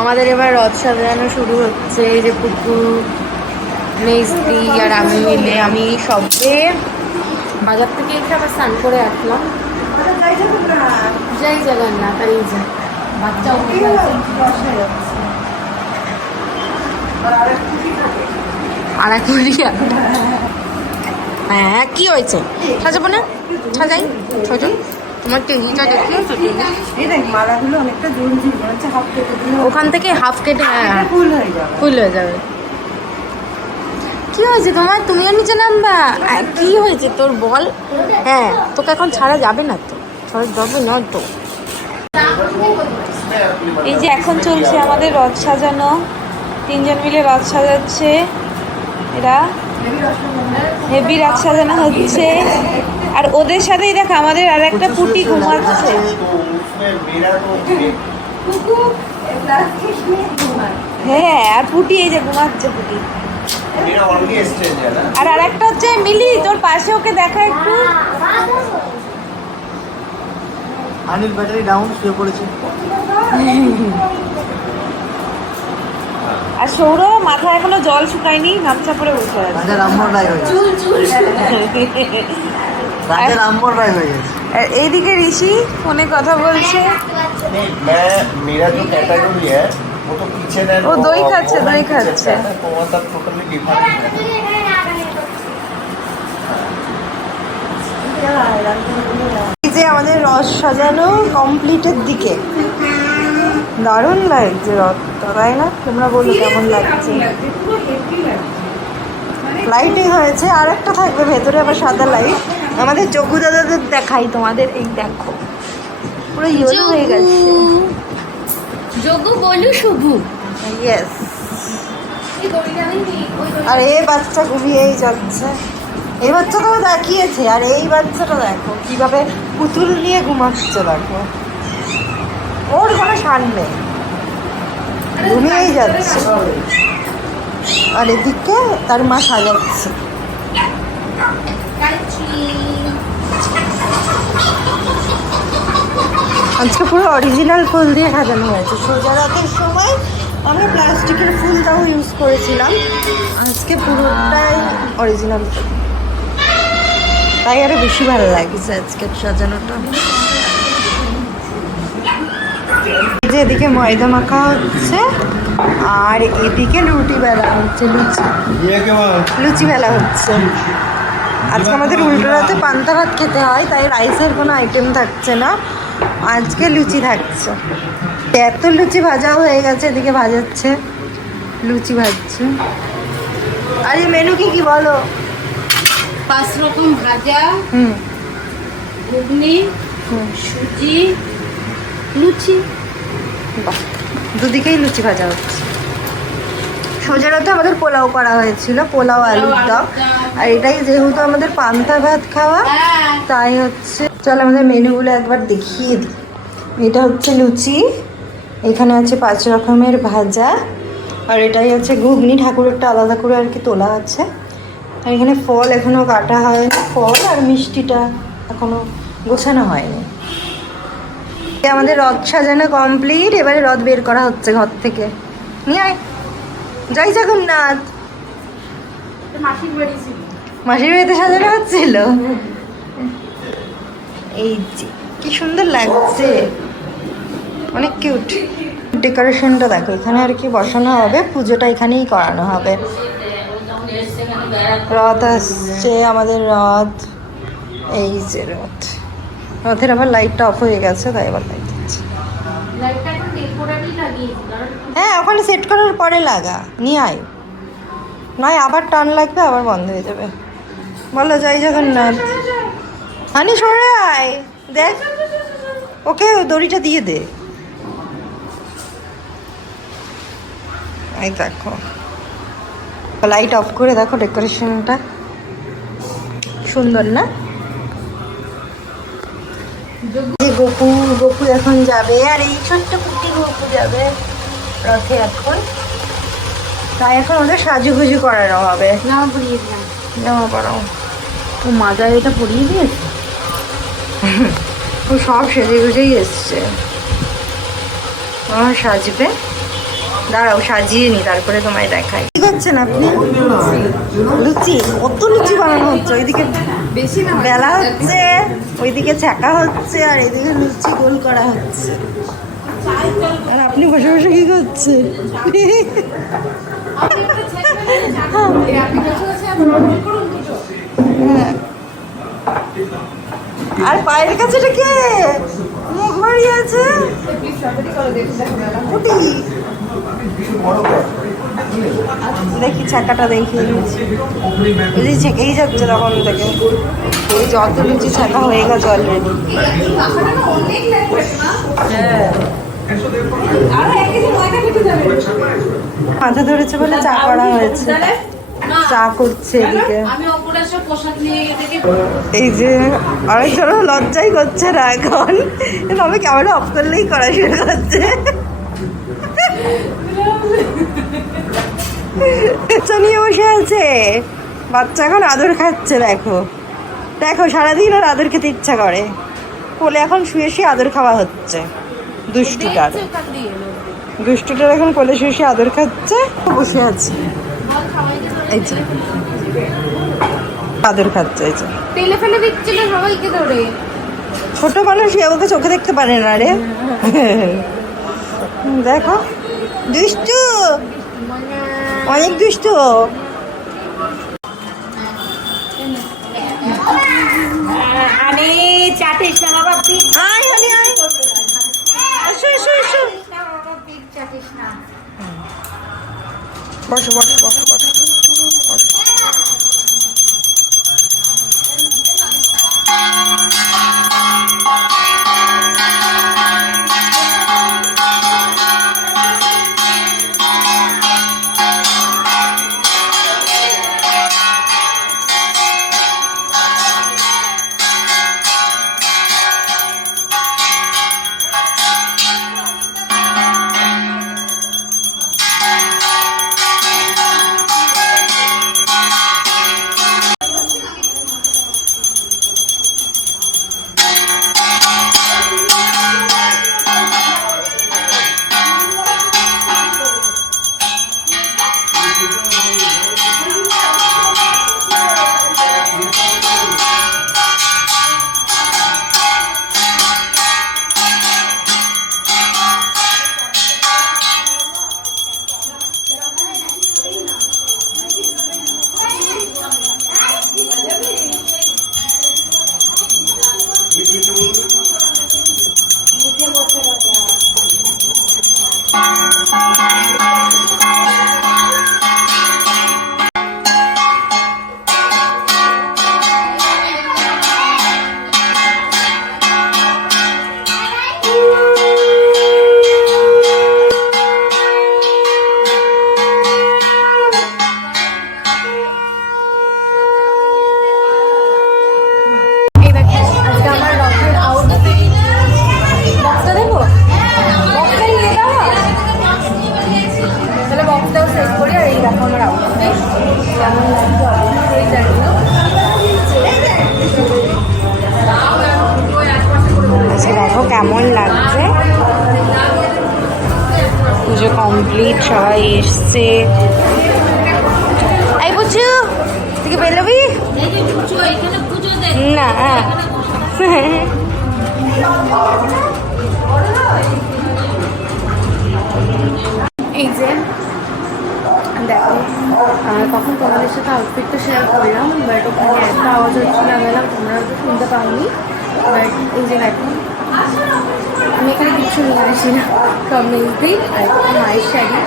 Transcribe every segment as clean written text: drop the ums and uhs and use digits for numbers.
আমাদের এবার রথ সাজানো শুরু হচ্ছে। এই যে পুকু, মেজদি আর আমি মিলে, আমি সবে বাজার থেকে এসে আবার স্নান করে আসলাম। জয় জগন্নাথ। আর এই যে বাচ্চা আর এক হ্যাঁ, কি হয়েছে? সাজাবো না? সাজাই সাজাই। তোমার টেনিটা দেখিয়েছো? ওখান থেকে হাফ কেটে ফুল হয়ে যাবে। কি হয়েছে তোমার? তুমি আর নিচে নামবা? কি হয়েছে তোর বল? হ্যাঁ, তোকে এখন ছাড়া যাবে না তো, ছাড়া যাবে না তো। এই যে এখন চলছে আমাদের রথ সাজানো, 3 জন মিলে রথ সাজাচ্ছে। এরা হেভি রথ সাজানো হচ্ছে। আর ওদের সাথেই দেখো আমাদের আর একটা পুটি ঘুমাচ্ছে। হ্যাঁ, আর পুটি এই যে ঘুমাচ্ছে পুটি। আর আরেকটা হচ্ছে মিলি, তোর পাশে, ওকে দেখা একটু। আনিল ব্যাটারি ডাউন, শুয়ে পড়েছে। আর সৌরভ মাথা এখনো জল শুকায়নি, গামছা পরে বসে আছে। রাজা রামমোহন রায় হয়ে গেছে। রাজা রামমোহন রায় হয়ে গেছে। এইদিকে ঋষি ফোনে কথা বলছে। ও দই খাচ্ছে, দই খাচ্ছে। এই যে আমাদের রথ সাজানো কমপ্লিটের দিকে। দারুণ লাগছে রথটা, তাই না? তোমরা বলো কেমন লাগছে? লাইটিং হয়েছে, আর একটা থাকবে ভেতরে আবার সাদা লাইট। আমাদের যোগু দাদাদের দেখাই তোমাদের। এই দেখো পুরো ইয়েলো হয়ে গেছে। যোগু বলু শুভু। ইয়েস। আর এই বাচ্চা ঘুমিয়েই যাচ্ছে। এই বাচ্চাটাও দেখিয়েছে। আর এই বাচ্চাটা দেখো কিভাবে পুতুল নিয়ে ঘুমাচ্ছে, দেখো ওর কোনো শান নেই, ঘুমিয়েই যাচ্ছে। আর এদিকে তার মা সাজাচ্ছে। আজকে পুরো অরিজিনাল ফুল দিয়ে সাজানো হয়েছে। সোজা রাতের সময় আমরা প্লাস্টিকের ফুলটাও ইউজ করেছিলাম, আজকে পুরোটাই অরিজিনাল ফুল, তাই আরো বেশি ভালো লাগছে আজকের সাজানোটা। যে এদিকে ময়দা মাখা হচ্ছে আর এদিকে রুটি বেলা হচ্ছে, লুচি বেলা হচ্ছে। আজকে আমাদের উল্টো রাতে পান্তা ভাত খেতে হয়, তাই রাইসের কোনো আইটেম থাকছে না, আজকে লুচি থাকছে। এত লুচি ভাজাও হয়ে গেছে, এদিকে ভাজাচ্ছে, লুচি ভাজছে। আর এই মেনু কি বলো? 5 রকম ভাজা, ঘুগনি, সুজি, লুচি। দুদিকেই লুচি ভাজা হচ্ছে। সোজা রাতে আমাদের পোলাও করা হয়েছিল, পোলাও আলুর দম। আর এটাই যেহেতু আমাদের পান্তা ভাত খাওয়া, তাই হচ্ছে। চল আমাদের মেনুগুলো একবার দেখিয়ে দিই। এটা হচ্ছে লুচি, এখানে আছে 5 রকমের ভাজা, আর এটাই হচ্ছে ঘুগনি, ঠাকুরেরটা আলাদা করে আর কি তোলা আছে। আর এখানে ফল এখনও কাটা হয়নি, ফল আর মিষ্টিটা এখনও গোছানো হয়নি। আমাদের রথ সাজানো কমপ্লিট, এবারে রথ বের করা হচ্ছে ঘর থেকে। নিয়ে আয়। জয় জগন্নাথ। মাসির বাড়িতে সাজানো হচ্ছিল। এই যে কি সুন্দর লাগছে, অনেক কিউট। ডেকোরেশনটা দেখো, এখানে আর কি বসানো হবে, পুজোটা এখানেই করানো হবে। রথ আসছে আমাদের, রথ। এই যে রথ, রথের আবার লাইটটা অফ হয়ে গেছে, তাই আবার লাইট দিচ্ছে। হ্যাঁ, ওখানে সেট করার পরে লাগা, নিয়ে আয়, নয় আবার টান লাগবে, আবার বন্ধ হয়ে যাবে। বলো জয় জগন্নাথ। হানি সরে আয়, দেখ ওকে দড়িটা দিয়ে দে। এই দেখো লাইট অফ করে দেখো, ডেকোরেশনটা সুন্দর না? গোপু গোপু এখন যাবে, আর এই ছোট্ট কুটি গোপু যাবে রথে এখন। তাই এখন ওদের সাজুগুজু করানো হবে। জামা পরিয়ে দিলাম, জামা পরাও। ও মাজার এটা পরিয়ে দিয়েছে। ও সব সেজে গুজেই এসছে, আমার সাজবে। দাঁড়াও সাজিয়ে নি তারপরে তোমায় দেখাই। কি করছেন আপনি? লুচি? কত লুচি বানানো হচ্ছে? ওইদিকে বেশি না বেলা হচ্ছে, ওইদিকে ছাকা হচ্ছে, আর এদিকে লুচি গোল করা হচ্ছে। আর আপনি বসে বসে কি করছেন? হ্যাঁ। আর পায়ের কাছে কে মুখ বাড়িয়ে আছে? দেখি ছাকাটা দেখিয়ে দিচ্ছি। লুচি ছেঁকেই যাচ্ছে তখন থেকে, এই যত লুচি ছাকা হয়ে গেছে অলরেডি। মাথা ধরেছে বলে চা করা হয়েছে, চা করছে এদিকে। এই যে আরেকজন লজ্জাই করছে না এখন, তবে ক্যামেরা অফ করলেই করা শুরু করছে। বাচ্চা নিয়ে বসে আছে, বাচ্চা এখন আদর খাচ্ছে। দেখো দেখো, সারাদিন ওর আদর খেতে ইচ্ছা করে, কোলে এখন শুয়ে শুয়ে আদর খাওয়া হচ্ছে। দুষ্টুটার এখন কোলে শুয়ে শুয়ে আদর খাচ্ছে, বসে আছে। এই যে আদর খাচ্ছে, এই যে তেলে ফেলে দিচ্ছিল সবাইকে ধরে। ছোট মানুষ ওকে চোখে দেখতে পারে না রে। দেখো দুষ্টু, অনেক দুষ্টু। আরে চাটিস না বাবা, আয় হানি আয়, এসো এসো এসো, চাটিস না। বসো বসো বসো বসো বসো। দেখো কেমন লাগছে, পুজো কমপ্লিট, সবাই এসছে। এই বুঝু তুই কি বেরোবি না? এই যে দেখো, তখন তোমাদের সাথে আউটফিটটা শেয়ার করলাম, বাট ওখানে একটা আওয়াজ হচ্ছিল, আমি বললাম তোমরা হয়তো শুনতে পাওনি। বাট এই যে দেখো, আমি এখানে কিছু নিয়ে আসি না, কমিউনিটি আর মায়ের শাড়ি।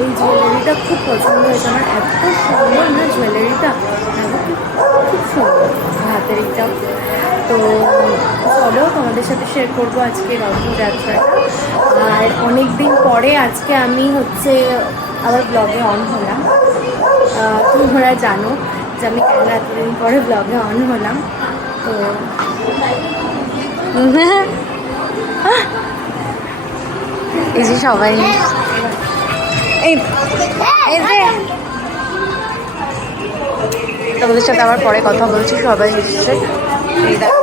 এই জুয়েলারিটা খুব পছন্দ হয়েছে আমার, এত সুন্দর না জুয়েলারিটা, খুব সুন্দর হাতের এটা। তো চলো তোমাদের সাথে শেয়ার করবো আজকে রথযাত্রাটা। আর অনেক দিন পরে আজকে আমি হচ্ছে আবার ব্লগে অন হলাম। তোমরা জানো যে আমি কেন এতদিন পরে ব্লগে অন হলাম। তো এই যে সবাই, এই যে তোমাদের সাথে আবার পরে কথা বলছি, সবাই এসছে। এই দেখো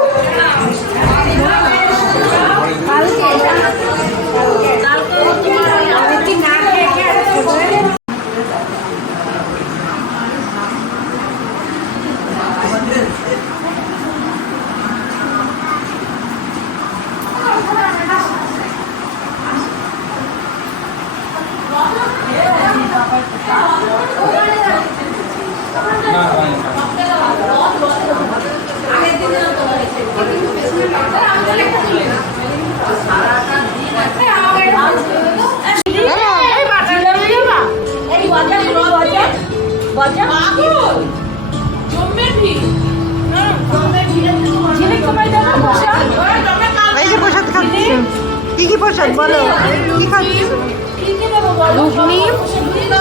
এই যে প্রসাদ খাচ্ছি। কি কি প্রসাদ বলো, কি খাচ্ছি? ঘুগনি,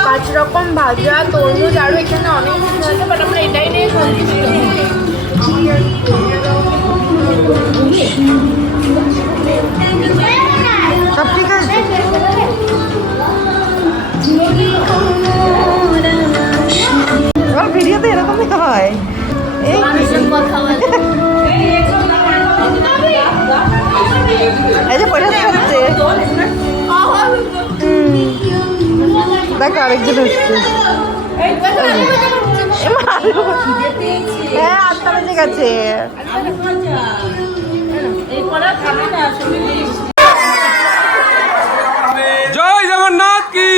5 রকম ভাজা, তরমুজ, আরো এখানে অনেক কিছু আছে, বাট আমরা এটাই নিয়ে সব ঠিক আছে? আমার ভিডিওতে এরকমই হয়। এই এই যে প্রসাদ খাচ্ছে। দেখো আরেকজন হচ্ছে। হ্যাঁ, 8টা বেজে গেছে। জয় জগন্নাথ কি,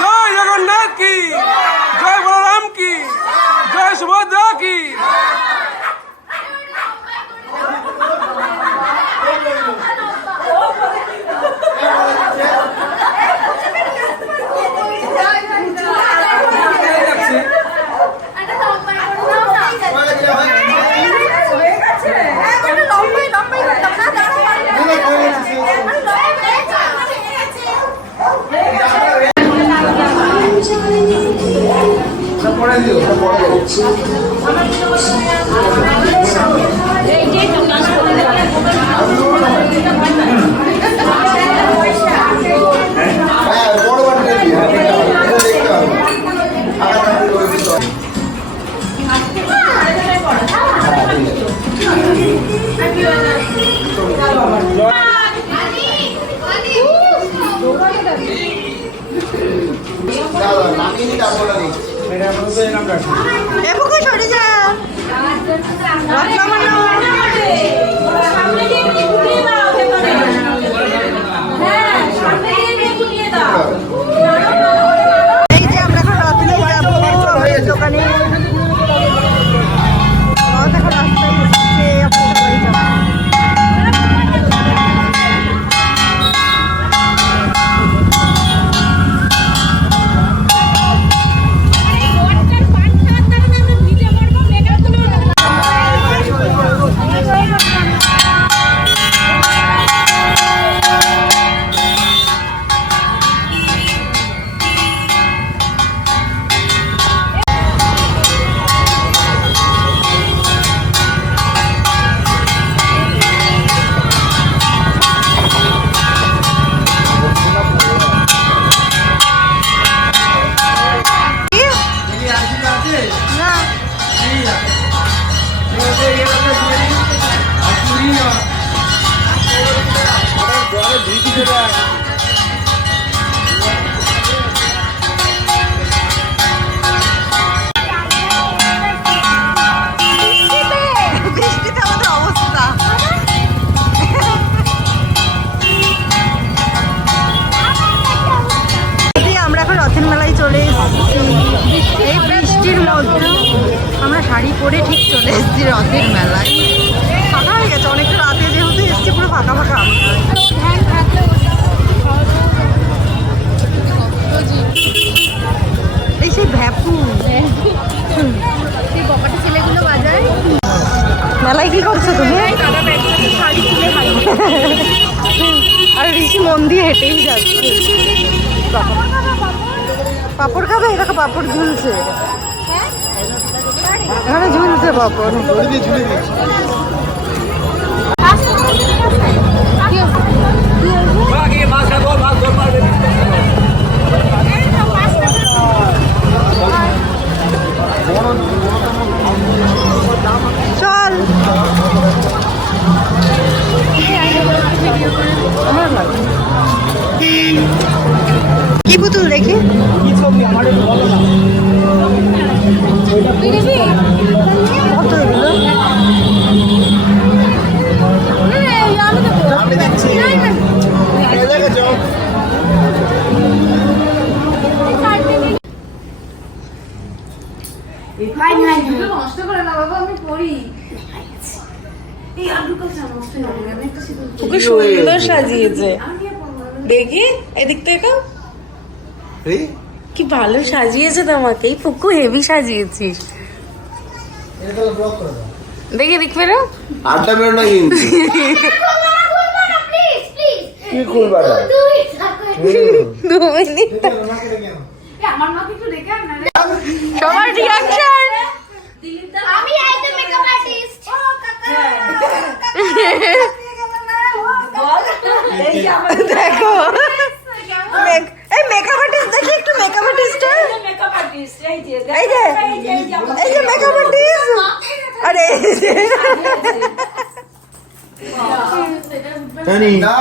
জয় জগন্নাথ কি, জয় বলরাম কি, জয় সুভদ্রা কি। এমুকু সরে যা। এই যে আমরা এখন রথে যাবো আমাদের দোকানে। রথ এখন রাস্তায় এসছে, আমরা সবাই যাবো। বৃষ্টিতে আমাদের অবস্থা। আমরা এখন রথের মেলায় চলে এসেছি। এই বৃষ্টির মধ্যে আমরা শাড়ি পরে ঠিক চলে এসেছি রথের মেলায়। ফাঁকা হয়ে গেছে, অনেকটা রাতে যেহেতু এসেছি, পুরো ফাঁকা ফাঁকা। এই সেই ভ্যাপু ছেলেগুলো বাজায়। মেলায় কি করছো তুমি? শাড়ি তুলে আর ঋষি মন দিয়ে হেঁটেই যাচ্ছে। পাপড় খাবে? এরকম পাপড় ঝুলছে, এখানে ঝুলছে পাপড়। চল কি পুতুল দেখি? কত এগুলো? ওকে সুন্দর সাজিয়েছে, দেখি এদিক থেকে। কি ভালো সাজিয়েছে তোমাকে, এই পুকু হেভি সাজিয়েছিস। এটা তাহলে ব্লক করে দাও। দেখে দেখবে না আটটা বেরো না কিন্তু কি করবা না? 2 মিনিট ওনাকে ডেকে আনো। সবার রিয়াকশন। আমি একদম মেকআপ আর্টিস্ট দেখো এই মেকআপ আর্টিস্ট দেখি একটু মেকআপ আর্টিস্টটা এই যে মেকআপ আর্টিস্ট আরে না